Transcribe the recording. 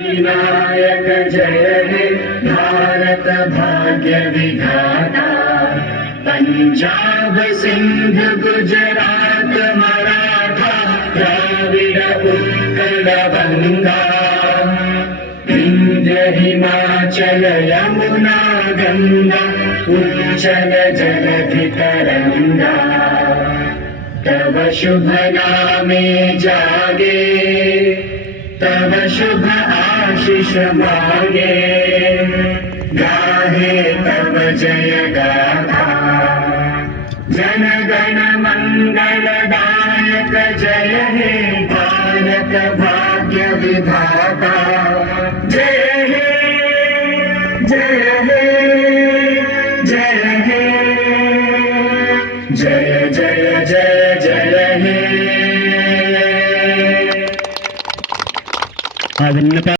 विनायक जय हे भारत भाग्य विधाता। पंजाब सिंध गुजरात मराठा द्राविड उत्कल गंगा। विंध्य हिमाचल यमुना गंगा उच्चल जलधि तरंगा। तव शुभ नामे जागे तव शुभ आशीष मांगे। गाहे तव जय गाथा जन गण मंगलदायक जय हे भारत भाग्य विधाता।